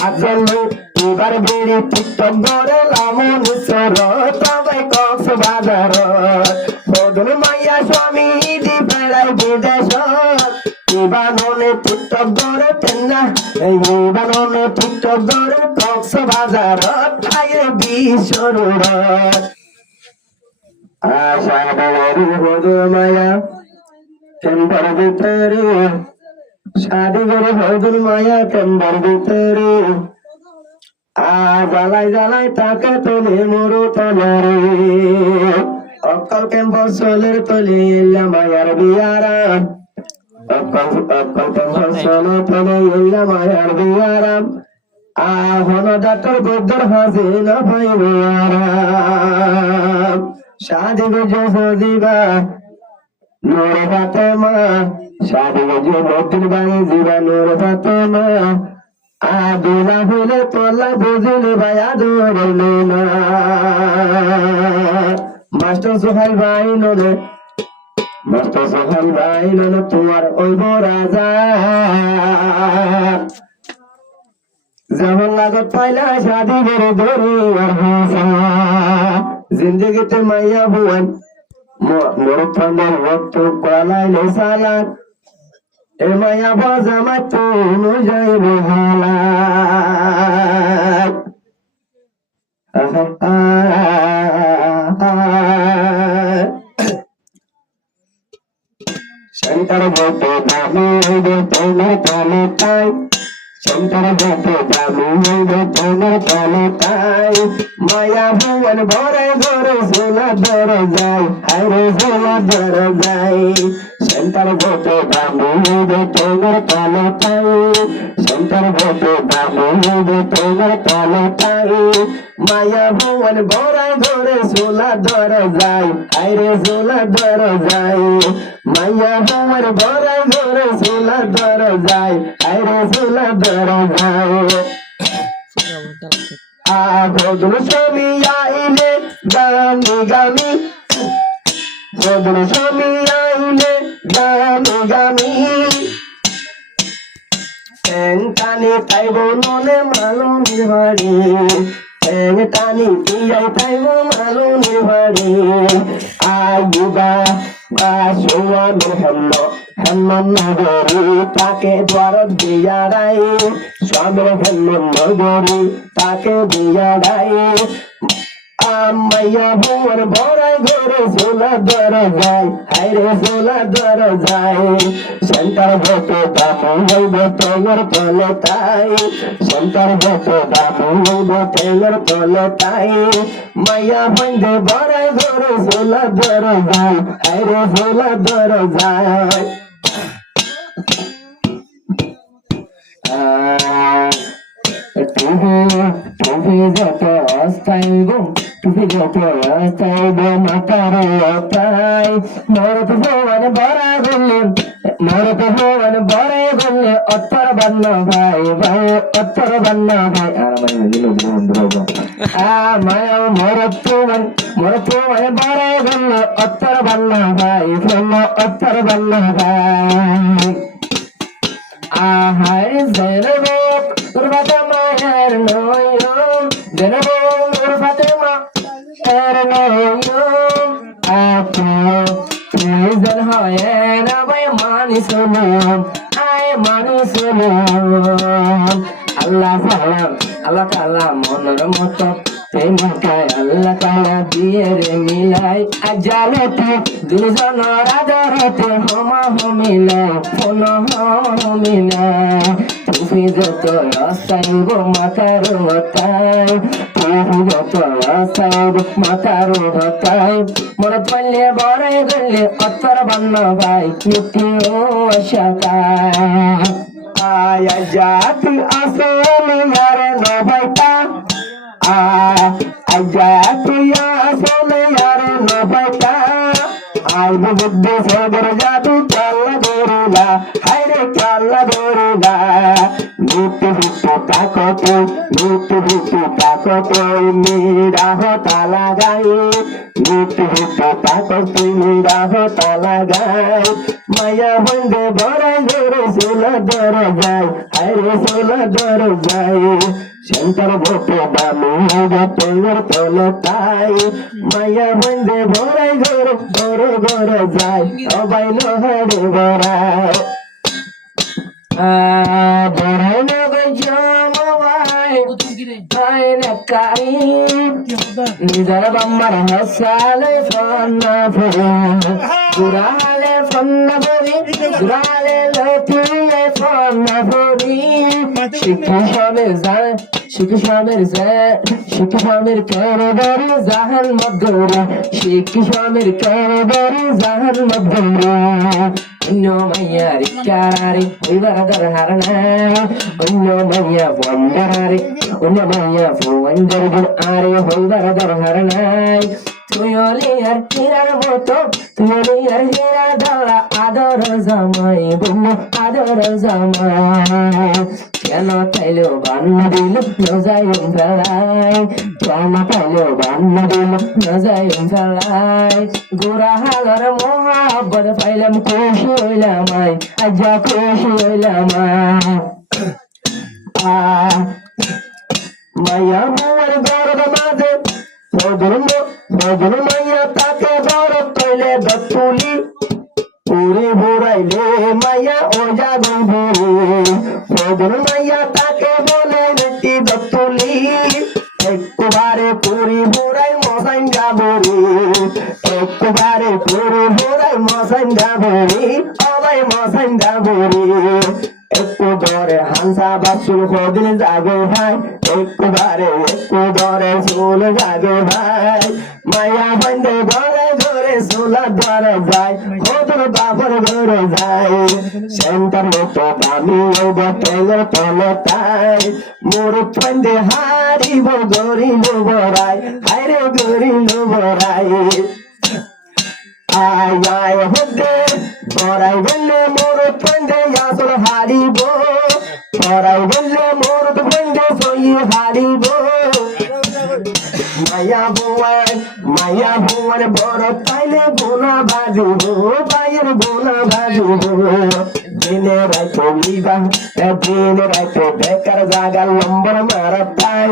আসলে এবার বেরি টিকটক করে লামন সর সবাই কক্সবাজার বদল মাইয়া স্বামী দি বেড়াই বিদেশ ইবাননে টিকটক করে তেনা ইবাননে টিকটক করে কক্সবাজার আইরে বিশ্বরুড় আশা বাড়ি বদল মায়া চেম্বার ভিতরে শাদি করে বদল মায়া চেম্বার ভিতরে জ্বালাই জ্বালাই তাকে তোলে মরু তলরে অকল ক্যাম্পাস চলের তোলে এলাম মায়ার বিয়ারাম অকল ক্যাম্পাস চলে তোলে এলাম মায়ার বিয়ারাম হন ডাক্তার বৈদ্যর হাসে না পাইব আরাম শাদি গুজো সজিবা নূর ফাতেমা শাদি গুজো বদল বাড়ি জিবা নূর ফাতেমা আদুলা হলে তোলা বুঝলে ভাইয়া ধরলে না মাস্টার সোহাইল ভাই নলে মাস্টার সোহাইল ভাই নলে তোমার ওই রাজা যেমন লাগত পাইলা শাদি করে ধরি আর ভাষা জিন্দগিতে মাইয়া ভুয়ান মোর ফান্ডার রক্ত কলাইলে সালাত এ মায়া বাজা মাতো নজাইব হালাত শঙ্কর ভক্ত দামি হইবে তোমার তলে তাই শঙ্কর ভক্ত দামি হইবে তোমার তলে তাই মায়া ভুবন ভরে ঘরে সোনা ধর যায় হাইরে সোনা ধর যায় শঙ্কর ভক্ত দামি হইবে তোমার তলে তাই শঙ্কর ভক্ত দামি হইবে তোমার তলে তাই মায়া ভুবন ভরে ঘরে সোনা ধর যায় হাইরে সোনা ধর যায় মায়া ভুবন ভরে ঘরে সোনা ধর যায় হাইরে সোনা ধর যায় বদল স্বামী আইলে গামি গামি বদল স্বামী আইলে গামি গামি টানি পাইব নলে মালুনির বাড়ি টানি পিয়াই পাইব মালুনির বাড়ি আইবা বাসুয়ামি হেল্ল হেল্ল নগরী তাকে দ্বার দিয়ারাই স্বামীর হেল্ল নগরী তাকে দিয়ারাই মাইয়া ভুবন ভরাই ঘরে সোলা ধর যায় হাইরে সোলা ধর যায় শঙ্কর ভক্ত দামু হইব তোমার তলে তাই শঙ্কর ভক্ত দামু হইব তোমার তলে তাই মাইয়া বন্ধে ভরাই ঘরে সোলা ধর যায় হাইরে সোলা ধর যায় তুমি যত অস্থাইব তুমি যত অস্থাইব মাতার অতাই মরত ভুবন ভরা গলে মরত ভুবন ভরে গলে অত্তর বান্ন ভাই ভাই অত্তর বান্ন ভাই আর মায়া দিল বন্ধু মায়া মরত ভুবন ভরে গলে অত্তর বান্ন ভাই ফল অত্তর বান্ন ভাই আহার জেনব দুর্বাতা মায়ের নয়ন জেনব দুর্বাতা মায়ের নয়ন আপন হয় না ভাই মানি শুনুন আয় মানি শুনুন আল্লাহ সালাম আল্লাহ তাআলা মনের মতো প্রেমিকায় আল্লাহ তাআলা দিয়ে রে মিলাই আজালতে দুজন রাজারতে হমা হমিলাই ফোন হমিলাই তুমি যত রাস্তাইব মাতার মতাই তুমি যত রাস্তাইব মাতার মতাই মনে পাইলে বড়াই গেলে অত্তর বান্ন ভাই নিত্য আশাকায় আয়া জাতি আসলে ইয়ারে নবাইতা আজা তুইয়া আসলে ইয়ারে নবাইতা আইব বুদ্ধি সদর জাদু চাল্লা দৌড়িলা হাইরে চাল্লা দৌড়িলা ভিত্তি ভিত্তি তাকতে ভিত্তি ভিত্তি তাক থাকো তুমি রাহতা লাগাই মিঠু মিঠু থাকো তুমি রাহতা লাগাই মায়া বন্ধে বড়াই ধরে সোলা দর যায় আরে সোলা দর যায় শঙ্কর ভোটে দামি তোর তলে তাই মায়া বন্ধে বড়াই ধরে বড় বড় যায় সবাই লোহারে বড়ায় বড়াই নগে জমাই আই নাকাই নিজর বাম্মার হাসালে ফন্না ফরি গুরালে ফন্না ফরি গুরালে লতিয়ে ফন্না ফরি শিক্ষামের কারবারি জাহান মধ্যরে শিক্ষামের কারবারি জাহান মধ্যরে অন্য মাইয়ারি কারারি হইবার দরহার নাই অন্য মাইয়া বন্দারি অন্য মাইয়া ফুয়ান্দার গুণ আরে হইবার দরহার নাই তুই অলি আর হীরার মতো তুই অলি আর হীরা দলা আদর জামাই বন্ধু আদর জামাই কেন তাইলো বান্না দিল নজায়ম ফেলাই কেন তাইলো বান্না দিল নজায়ম ফেলাই গোরা হালার মোহাব্বত পাইলাম খুশি হইলাম আজ্জা খুশি হইলাম মায়া মোর গর্ব মাঝে বদল মাইয়া তাকে বড় কইলে দতুলি পুরে ভরাইলে মায়া ও জাগো ভরে বদল মাইয়া তাকে বলে রেটি দতুলি একবারে পুরি ভরাই মসাইন যাবরি একবারে পুরি ভরাই মসাইন যাবরি সবাই মসাইন যাবরি একটু ধরে হানসা বাসুল কদিন যাবে ভাই একবারে একটু ধরে চুল যাবে ভাই মায়া বন্ধে ঘরে ঘরে চুলা ধরে যায় কদর বাবর ঘরে যায় সেন্টার মতো দামি বটেলের তলে তাই মোর বন্ধে হারিব গরিল বড়াই হাইরে গরিল বড়াই আয় আয় হতে পড়াই গেলে মোর বন্ধে আসল হারিব পড়াই গেলে মোর বন্ধে সই হারিব মায়া ভুয়ার বড় পাইলে গোনা বাজুব পায়ের গোনা বাজুব দিনে রাইতে লিবা দিনে রাইতে বেকার জাগার নম্বর মারা তাই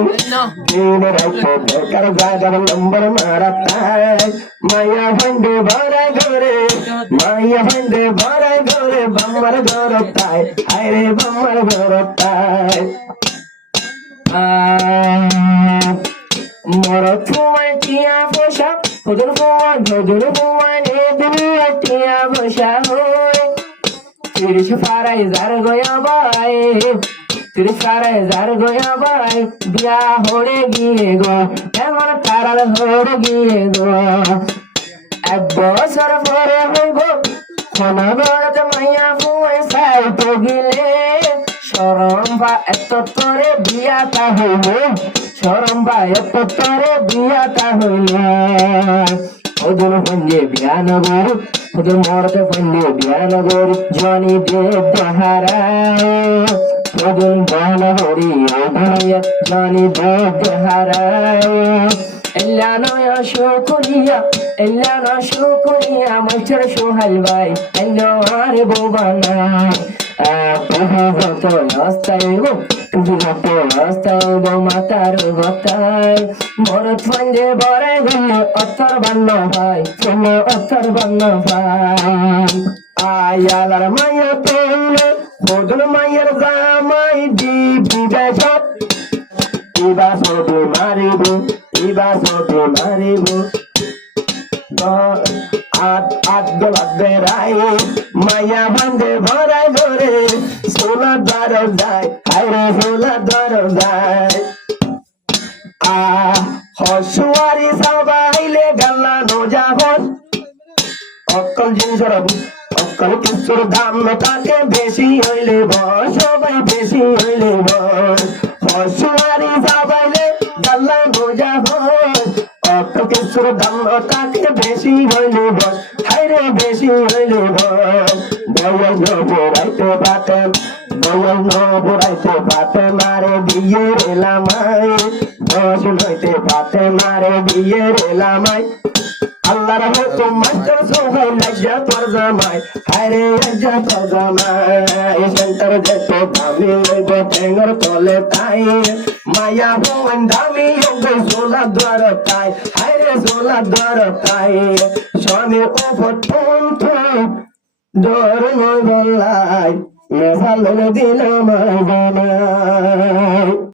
দিনে রাইতে বেকার জাগার নম্বর মারা তাই মায়া ভান্ডে ভরাই ঘরে মায়া ভান্ডে ভরাই ঘরে বাম্মার ঘর তাই আরে বাম্মার ঘর তাই মর ফুয়াই টিয়া বসা হুদুর ফুয়াই নে দুয়া টিয়া বসা হই তিরিশ ফারাই জার গয়া বাই তিরিশ ফারাই জার গয়া বাই বিয়া হড়ে গিয়ে গো এখন তারাল হড়ে গিয়ে গো এক বছর পরে হইব ক্ষমা বড় মাইয়া ফুয়াই সাইতে গিলে শরম বা এত তোরে বিয়াটা হইল শরম বা এত তোরে বিয়াটা হইল ওদের ফন্ডে বিয়ানগর ওদের মরতে ফন্ডে বিয়ানগর জনি দেব দেহারায় ওদের বানগরি ওভাইয়া জনি দেব দেহারায় এল্লানো শুকরিয়া মাস্টার সোহাইল ভাই এল্লো আরে বোবানা তুমি যত রাস্তায় গো তুমি যত রাস্তায় গো মাতার গতায় মরত ফন্ডে বড়ে গেলে অত্তর বান্ন ভাই তুমি অত্তর বান্ন ভাই আয়ালার মায়া পেলে বদল মায়ের জামাই দিবি বেশত ইবা সবে মারিব মায়া বান্ধে ভরাই ধরে সোলা দ্বার যায় হাইরে সোলা দ্বার যায় হসুয়ারি সবাইলে গাল্লা নোজা হস অকল জিনিসের অকল কিছুর দাম তাকে বেশি হইলে বস সবাই বেশি হইলে বস হসুয়ারি সবাইলে গাল্লা নোজা হস অকল কিছুর দাম তাকে বেশি হইলে বস হাইরে বেশি হইলে বস বয়স বড়াইতে পাতেন দয়াল নবরাইতে পাতে মারে বিয়ে রেলামাই দশ হইতে পাতে মারে বিয়ে রেলামাই আল্লাহর হুকুম মাস্টার সোহাই লজ্জা তোর জামাই হায়রে লজ্জা তোর জামাই সেন্টার যেতে দামি লইব ঠেঙ্গর তলে তাই মায়া ভুবন দামি যোগ সোলা দ্বার তাই হায়রে সোলা দ্বার তাই স্বামীর উপর ঠুন ঠুন ডর নয় বললাই মেঘালয় দিল মাই জানাই